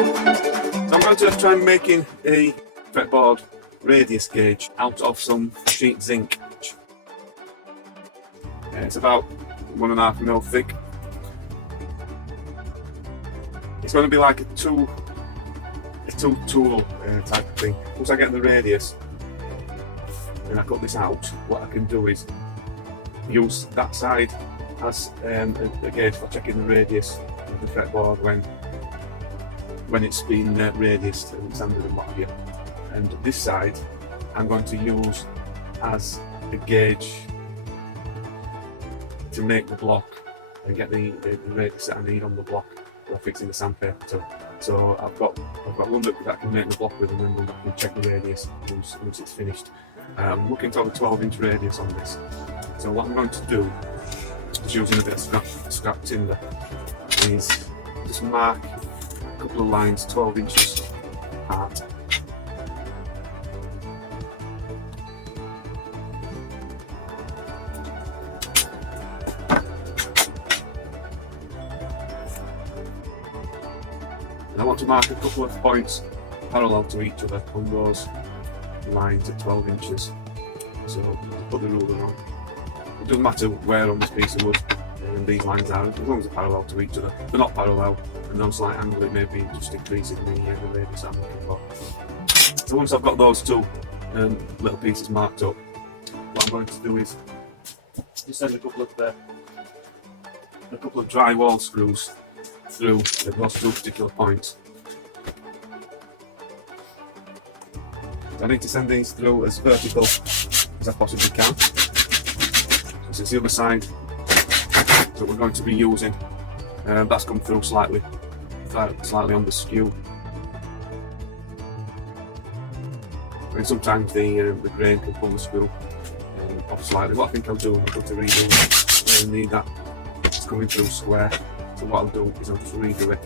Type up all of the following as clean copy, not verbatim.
So I'm going to try and making a fretboard radius gauge out of some sheet zinc. It's about 1.5 mm thick. It's going to be like a two tool type of thing. Once I get the radius and I cut this out, what I can do is use that side as a gauge for checking the radius of the fretboard when it's been radiused and sanded and what have you. And this side I'm going to use as a gauge to make the block and get the radius that I need on the block for fixing the sandpaper to. So I've got one that I can make the block with, and then I can check the radius once it's finished. I'm looking for a 12-inch radius on this. So what I'm going to do is, using a bit of scrap timber, is just mark a couple of lines 12 inches apart. I want to mark a couple of points parallel to each other on those lines at 12 inches. So put the ruler on. It doesn't matter where on this piece of wood these lines are, as long as they're parallel to each other. If they're not parallel and no slight angle, it may be just increasing the radius I'm looking for. So once I've got those two little pieces marked up, what I'm going to do is just send a couple of drywall screws through those two particular points. So I need to send these through as vertical as I possibly can. This is the other side that we're going to be using. That's come through slightly on the skew. And sometimes the grain can pull the screw off slightly. What I think I'll do, I'm going to redo it. I need that. It's coming through square. So what I'll do is I'll just redo it.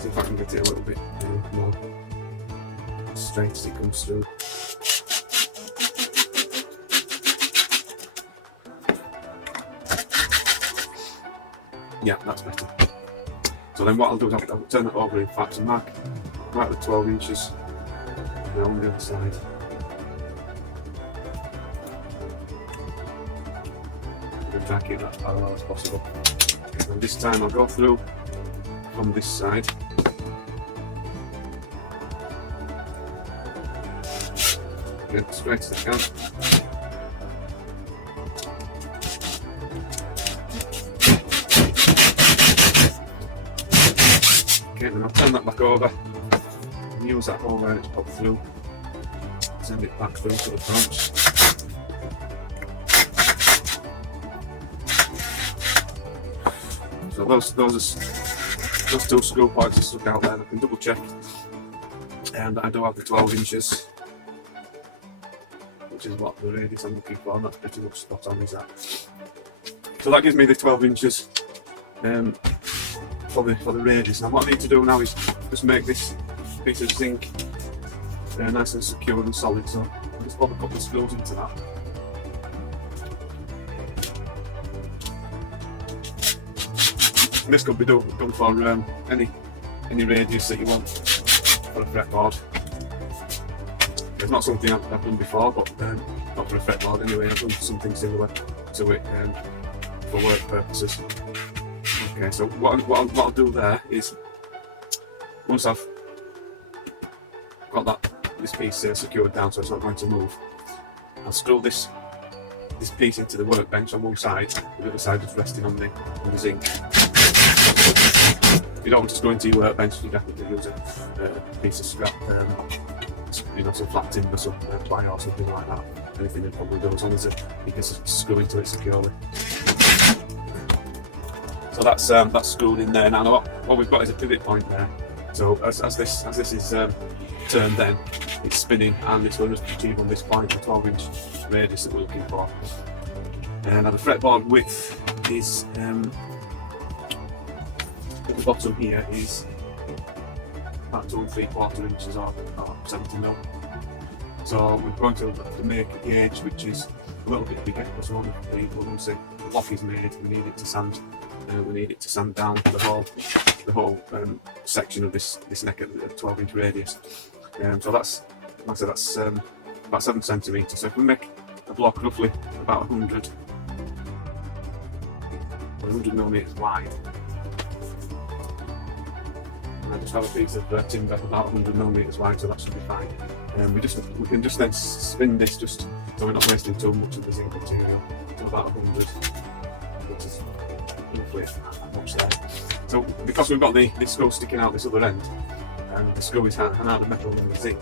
See if I can get it a little bit more straight as it comes through. Yeah, that's better. So then what I'll do is I'll turn it over in fact and mark the 12 inches now on the other side. And try to keep that as parallel as possible. And this time I'll go through from this side. Get as straight as I can. Okay, then I'll turn that back over and use that hole where it's popped through. Send it back through to the branch. So those two screw points are stuck out there, and I can double check. And I do have the 12 inches, which is what the radius I'm looking for, and that's pretty much spot on, is that. So that gives me the 12 inches for the radius. Now what I need to do now is just make this piece of zinc nice and secure and solid. So I'll just pop a couple of screws into that. This could be done for any radius that you want for a fretboard. It's not something I've done before, but not for a fretboard anyway. I've done something similar to it for work purposes. Okay, so what I'll do there is, once I've got this piece secured down so it's not going to move, I'll screw this piece into the workbench on one side, the other side just resting on the zinc. If you don't want to screw into your workbench, you definitely use a piece of scrap, some flat timber, some ply or something like that. Anything that probably does, as long as you can screw into it securely. So that's screwed in there. Now what we've got is a pivot point there. So as this is turned, then it's spinning, and it's going to achieve on this point the 12-inch radius that we're looking for. And now the fretboard width is at the bottom here is about 2 3/4 inches or 70 mil. So we're going to make a gauge which is a little bit bigger, because once the block is made, we need it to sand we need it to sand down the whole section of this neck at the 12-inch radius. So that's, like I said, that's about 7 centimetres. So if we make a block roughly about 100 millimetres wide, and I just have a piece of timber about 100 millimetres wide, so that should be fine. We can just then spin this just so we're not wasting too much of the zinc material to about 100, which is roughly that much there. So because we've got the screw sticking out this other end, and the screw is harder metal than the zinc,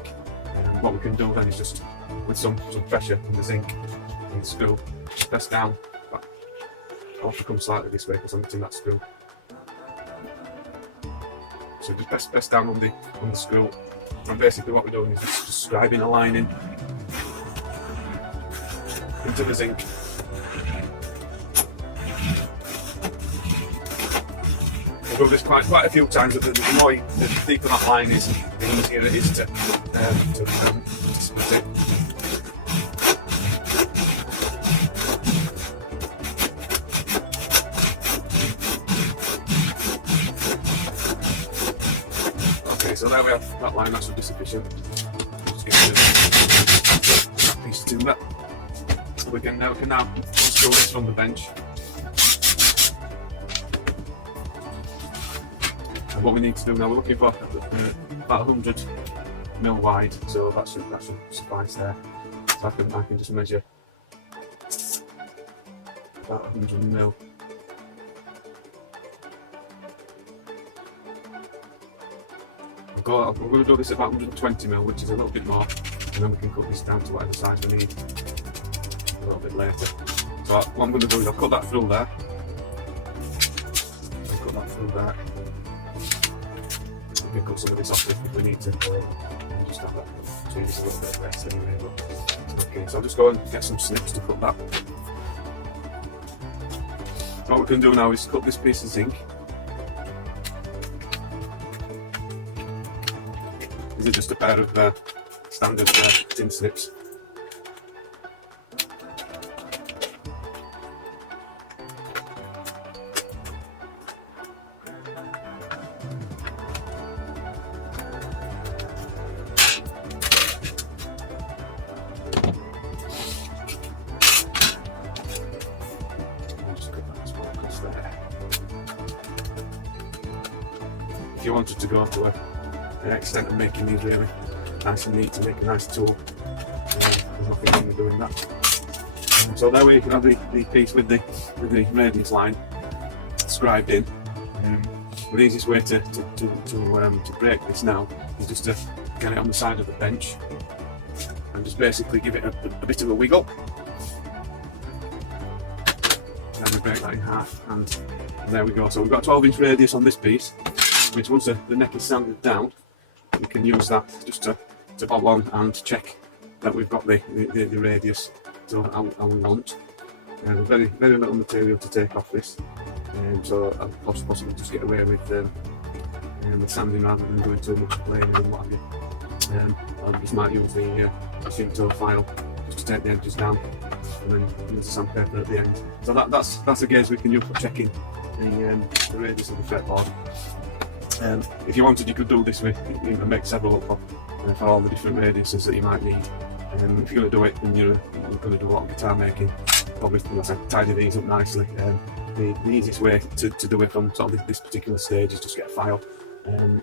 what we can do then is just with some pressure in the zinc and the screw, press down. I'll have to come slightly this way because I'm hitting that screw. So just press down on the screw, and basically what we're doing is just scribing a line into the zinc. We'll do this quite a few times. The deeper that line is, the easier it is to split it. Okay, so there we have that line. That should be sufficient. Just get a piece of timber. We can now unscrew this from the bench. And what we need to do now, we're looking for about 100 mil wide, so that should suffice there. So I can just measure about 100 mil. I'm going to do this at about 120 mil, which is a little bit more, and then we can cut this down to whatever size we need a little bit later. So what I'm going to do is I'll cut that through there. We can cut some of this off if we need to, and just have that change a little bit of rest anyway. But, okay, so I'll just go and get some snips to cut that. So what we can do now is cut this piece of zinc. These are just a pair of standard tin snips. If you wanted to go to an extent of making these really nice and neat to make a nice tool, there's nothing wrong with doing that. So that way you can have the piece with the radius line scribed in. The easiest way to break this now is just to get it on the side of the bench and just basically give it a bit of a wiggle. Then we break that in half, and there we go. So we've got a 12-inch radius on this piece, which once the neck is sanded down, we can use that just to bob on and check that we've got the radius to how we want. Very little material to take off this, so I'll possibly just get away with sanding rather than doing too much planing and what have you. I just might use the machine tool file just to take the edges down, and then use the sandpaper at the end. So that's a gauge we can use for checking the radius of the fretboard. If you wanted, you could do this with, you know, make several up for all the different radiuses that you might need. If you're going to do it, and you're going to do a lot of guitar making, probably, like I said, tidy these up nicely. The easiest way to do it from sort of this particular stage is just get a file and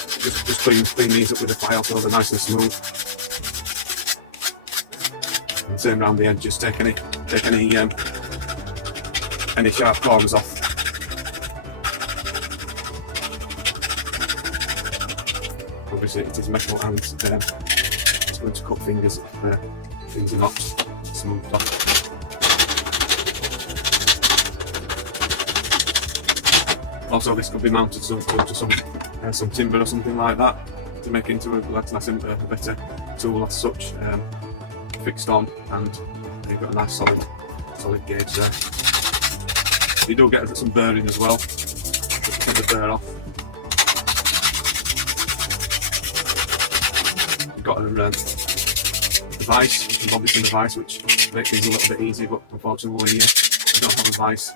just clean these up with a file so they're nice and smooth. And same around the edges, take any sharp corners off. Obviously it is metal and it's going to cut fingers if things are not smoothed off. Also, this could be mounted to some timber or something like that to make into a better tool as such, fixed on, and you've got a nice solid gauge there. You do get some burring as well, just to take the burr off. You've got a device, obviously the device, which makes things a little bit easy, but unfortunately I don't have a vise.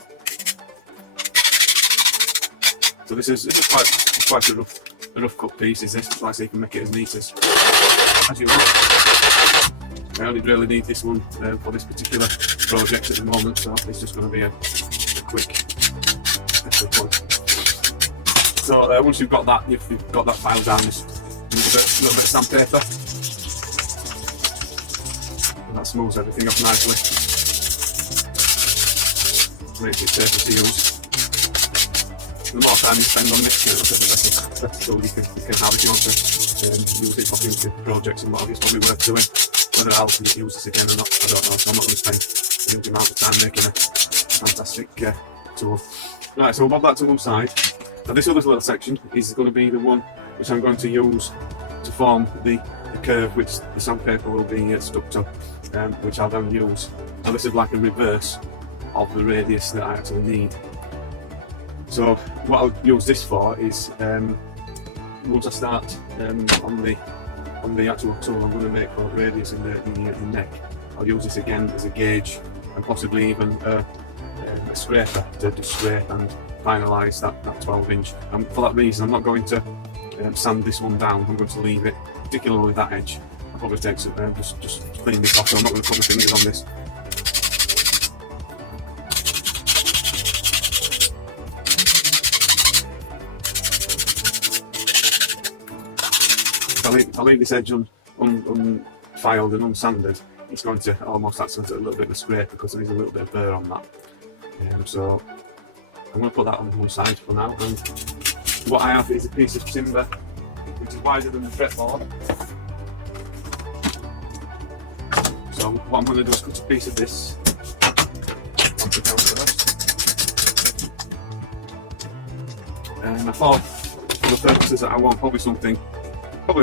So this is quite a rough cut piece. Is this? Like I say, you can make it as neat as you want. I only really need this one for this particular project at the moment, so it's just going to be a quick one. So once you've got that, you've got that file down, just a little bit of sandpaper, and that smooths everything up nicely. Makes it safer to use. The more time you spend on this, the better tool you can have if you want to use it for future projects and what have you. It's probably worth doing. Whether I'll use this again or not, I don't know, so I'm not going to spend a huge amount of time making a fantastic tool. Right, so we'll bob that to one side. Now this other little section is going to be the one which I'm going to use to form the curve which the sandpaper will be stuck to, which I'll then use. Now this is like a reverse of the radius that I actually need. So what I'll use this for is, once I start on the actual tool I'm going to make for radius in the neck, I'll use this again as a gauge and possibly even a scraper to just scrape and finalise that 12-inch. And for that reason I'm not going to sand this one down. I'm going to leave it, particularly that edge. I'll probably take some, just clean this off, so I'm not going to put my fingers on this. If I leave this edge unfiled and unsanded, it's going to almost act as a little bit of a scrape because there is a little bit of burr on that. So I'm going to put that on one side for now. And what I have is a piece of timber which is wider than the fretboard. So what I'm going to do is cut a piece of this onto down first. And I thought, for the purposes that I want, probably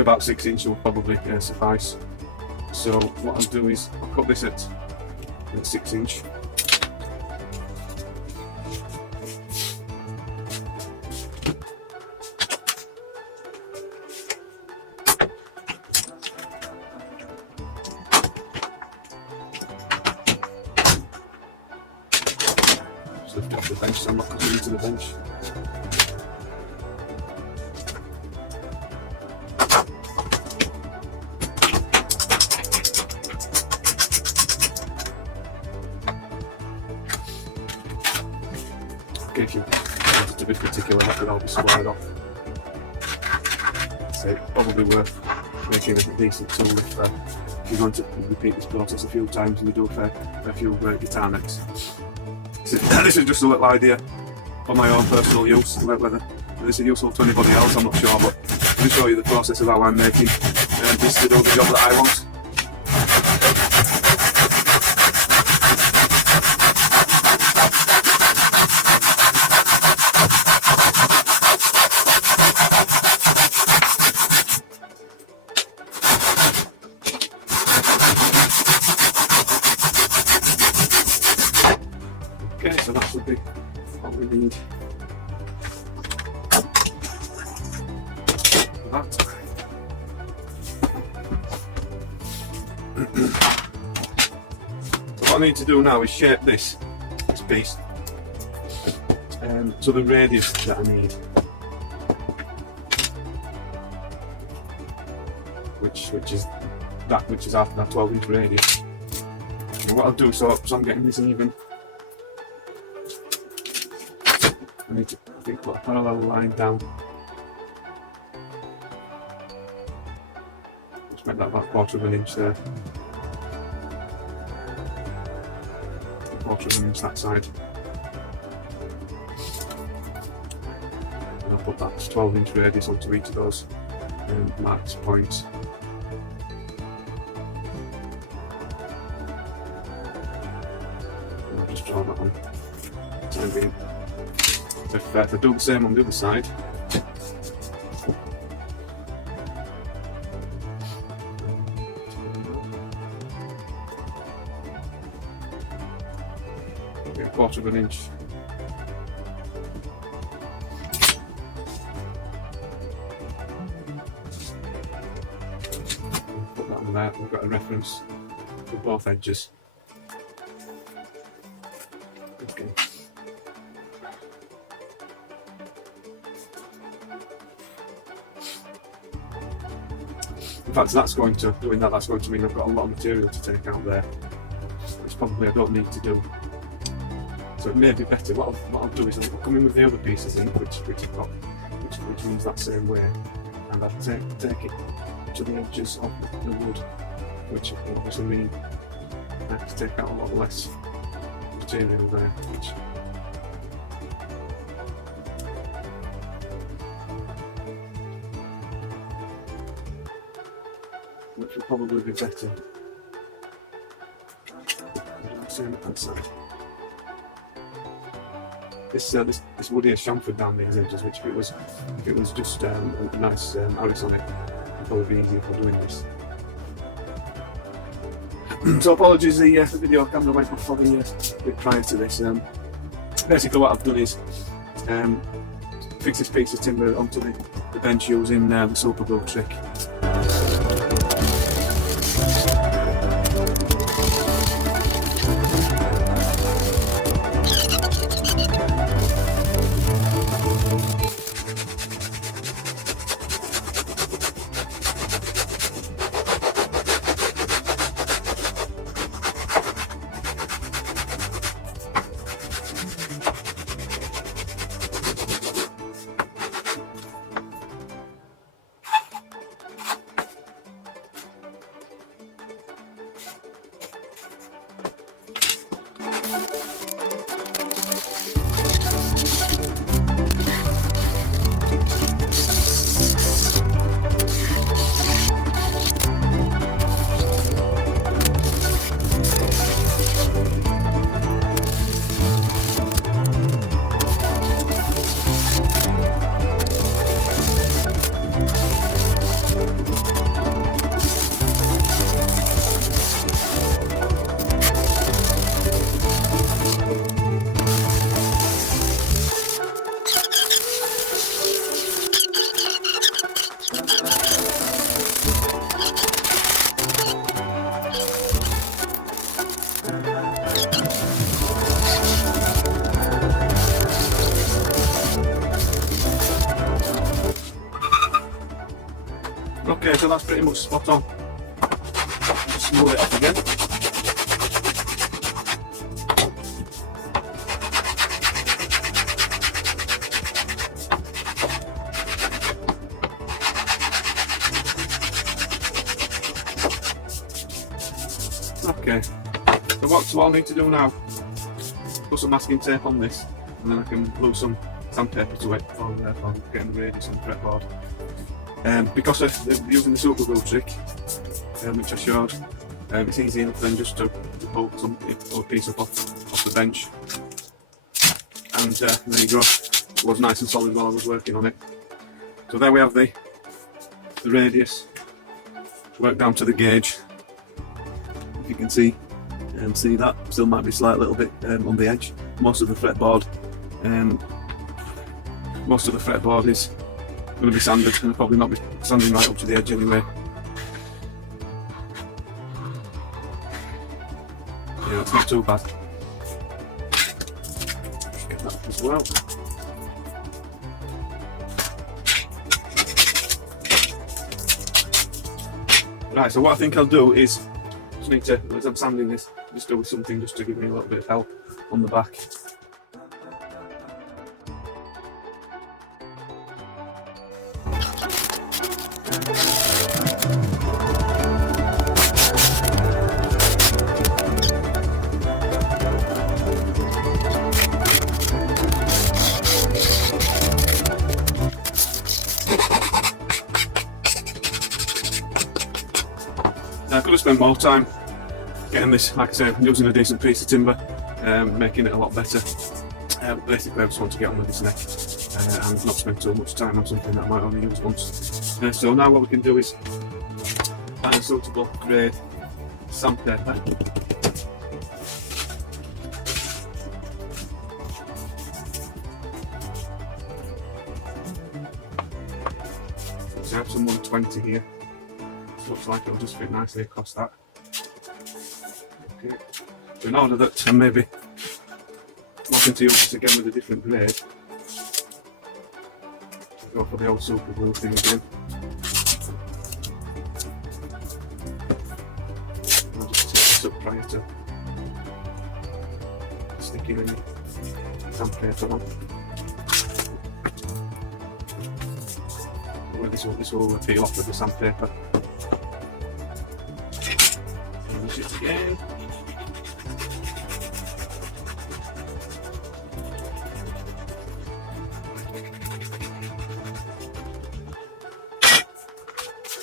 about 6 inch will probably suffice. So what I'll do is I'll cut this at 6 inch. Just lift it off the bench so I'm not cutting into the bench. If you wanted to be particular, that could all be squared off. So it's probably worth making a decent tool if you're going to repeat this process a few times and we do a few guitar necks. So, this is just a little idea for my own personal use. Whether this is useful to anybody else, I'm not sure, but I'll just show you the process of how I'm making this to do the job that I want. Okay, so that should be what we need. That. What I need to do now is shape this piece to the radius that I need, which is after that 12-inch radius. And what I'll do, so I'm getting this even, I need to put a parallel line down. Just make that about 1/4 inch there. 1/4 inch that side. And I'll put that 12-inch radius onto each of those marked points. And I'll just draw that on. If I do the same on the other side, get 1/4 inch. Put that on there, we've got a reference for both edges. Okay. In fact, that's going to mean I've got a lot of material to take out there, which probably I don't need to do. So it may be better. What I'll do is I'll come in with the other pieces in, which I've got, which means that same way, and I'll take it to the edges of the wood, which will obviously mean I have to take out a lot less material there, which will probably be better. Same at that side. This wood here chamfered down these edges, which if it was just a nice iris on it, it'd probably be easier for doing this. So apologies, the video camera went off for the bit prior to this. Basically what I've done is fix this piece of timber onto the bench using the super glue trick. Okay, so that's pretty much spot on. Just smooth it off again. Okay, so what I'll need to do now, put some masking tape on this, and then I can glue some sandpaper to it for getting the radius on the fretboard. Because of using the super glue trick, which I showed, it's easy enough then just to pull a piece up off the bench, and there you go, it was nice and solid while I was working on it. So there we have the radius, work down to the gauge. If you can see that, still might be a slight little bit on the edge. Most of the fretboard is going to be sanded, and it'll probably not be sanding right up to the edge anyway. Yeah, it's not too bad. Just get that up as well. Right, so what I think I'll do is, just need to, as I'm sanding this, just do something just to give me a little bit of help on the back. I could have spent more time getting this, like I said, using a decent piece of timber, making it a lot better. Basically I just want to get on with this neck and not spend too much time on something that I might only use once. So now what we can do is find a suitable grade sandpaper. So I have some 120 here. Looks like it'll just fit nicely across that. Okay. So in order that I'm maybe wanting to use this again with a different grade, I'll go for the old super glue thing again. prior to sticking in sandpaper on. Well, this will peel off with the sandpaper. Finish it again.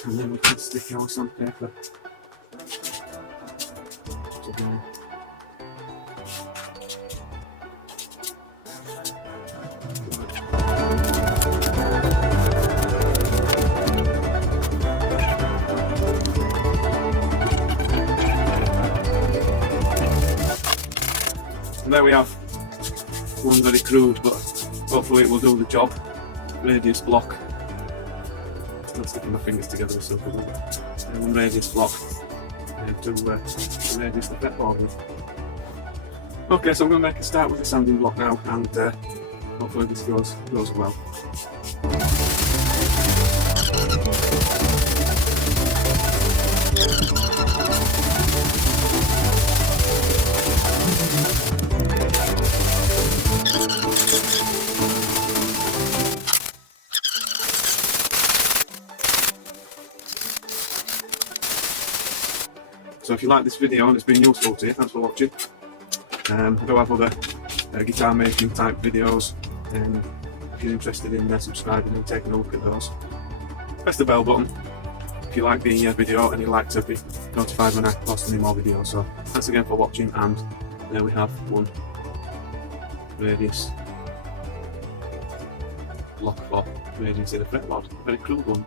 And then we can stick our sandpaper again. And there we have one very crude, but hopefully it will do the job, radius block. Not sticking my fingers together or something. One radius block to radius the fretboard with. Okay, so I'm going to make a start with the sanding block now, and hopefully this goes well. So if you like this video and it's been useful to you, thanks for watching. I do have other guitar making type videos, if you're interested in subscribing and taking a look at those. Press the bell button if you like the video and you'd like to be notified when I post any more videos. So thanks again for watching, and there we have one radius block for radius in the fretboard. Very cool one.